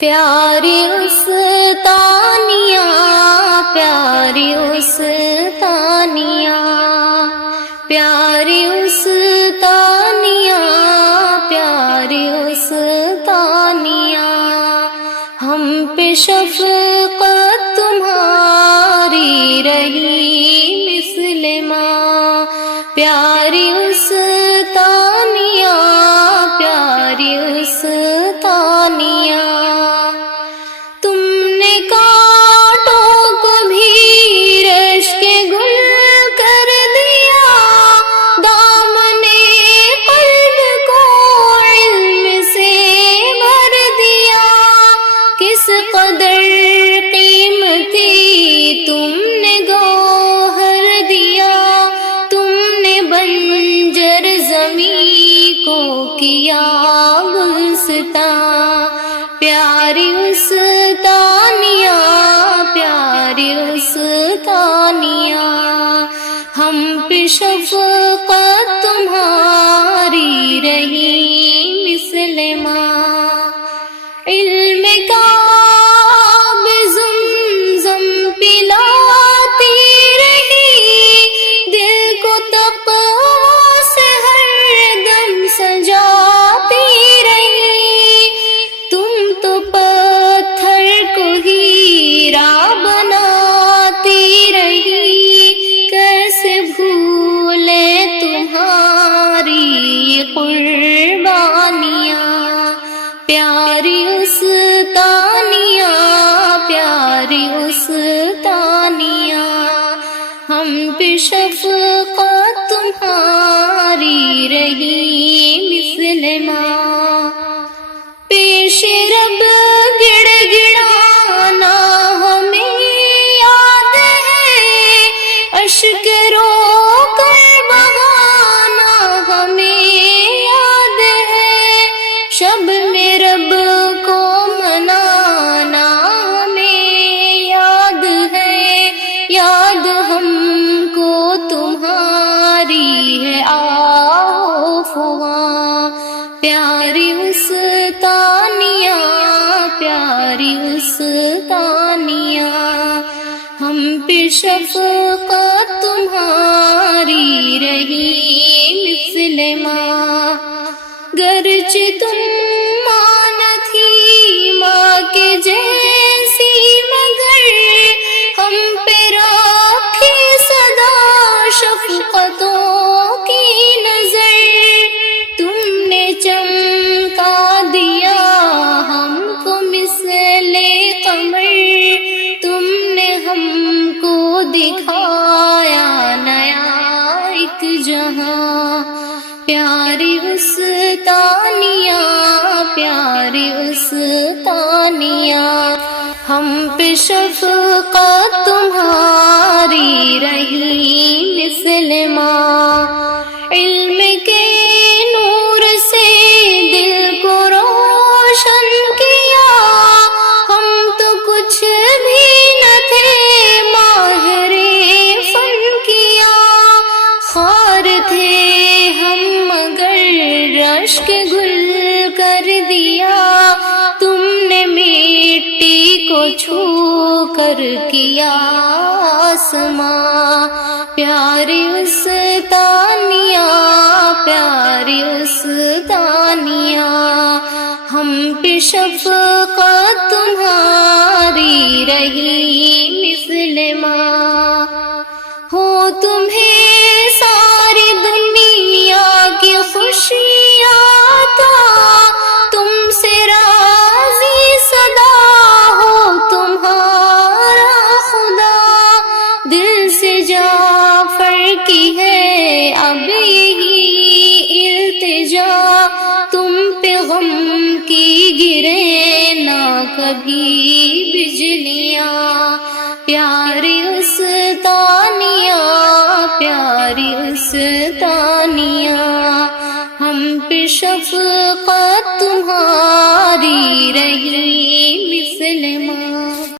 پیاری استانیہ پیاری استانیہ پیاری استانیہ پیاری استانیہ ہم پہ شفقت تمہاری رہی مسلمہ پیاری استانیہ پیاری استانیہ تم نے کانٹوں کو بھی رش کے گل کر دیا دامن قلب کو علم سے بھر دیا کس قدر قیمتی تم نے گوہر دیا تم نے بنجر زمین کو کیا گلستاں پیاری استانیہ پیاری استانیہ ہم پہ شفقت تمہاری رہی مسلمہ علم کا آب زمزم پلاتی رہی دل کو تقویٰ سے ہر دم سجاتی رہی تم تو پتھر کو ہیرا بناتی رہی کیسے بھولے تمہاری قربانیاں پیاری استانیہ پیاری استانیہ ہم پہ شفقت تمہاری رہی مسلمہ پیش رب گڑ گڑانا ہمیں یاد ہے اشک رو کر بہانا ہمیں یاد ہے شب میں رب کو منانا ہمیں یاد ہے یاد ہم کو تمہاری ہے آہ فغاں پیاری استانیہ پیاری استانیہ ہم پہ شفقت تمہاری رہی مسلمہ گرچہ تم ماں نہ تھی ماں کے جیسی مگر ہم پہ رکھی صدا شفقتوں کی نظر تم نے چمکا دیا ہم کو مثل قمر تم نے ہم کو دکھایا نیا ایک جہاں پیاری استانیہ پیاری استانیہ ہم پہ شفقت تمہاری رہی مسلمہ علم کے نور سے دل کو روشن کیا ہم تو کچھ بھی نہ تھے ماہر فن کیا خار تھے ہم مگر رشک گل کر دیا تم نے مٹی کو چھو کر کیا آسماں پیاری استانیہ پیاری استانیہ ہم پہ شفقت تمہاری رہی مسلمہ ہو تمہیں ساری دنیا کی خوشیاں عطا تم سے راضی صدا ہو تمہارا خدا دل سے جعفر کی ہے اب یہی التجا تم پہ غم کی گرے نہ کبھی بجلیاں پیاری استانیہ پیاری استانیہ ہم پہ شفقت تمہاری رہی مسلمہ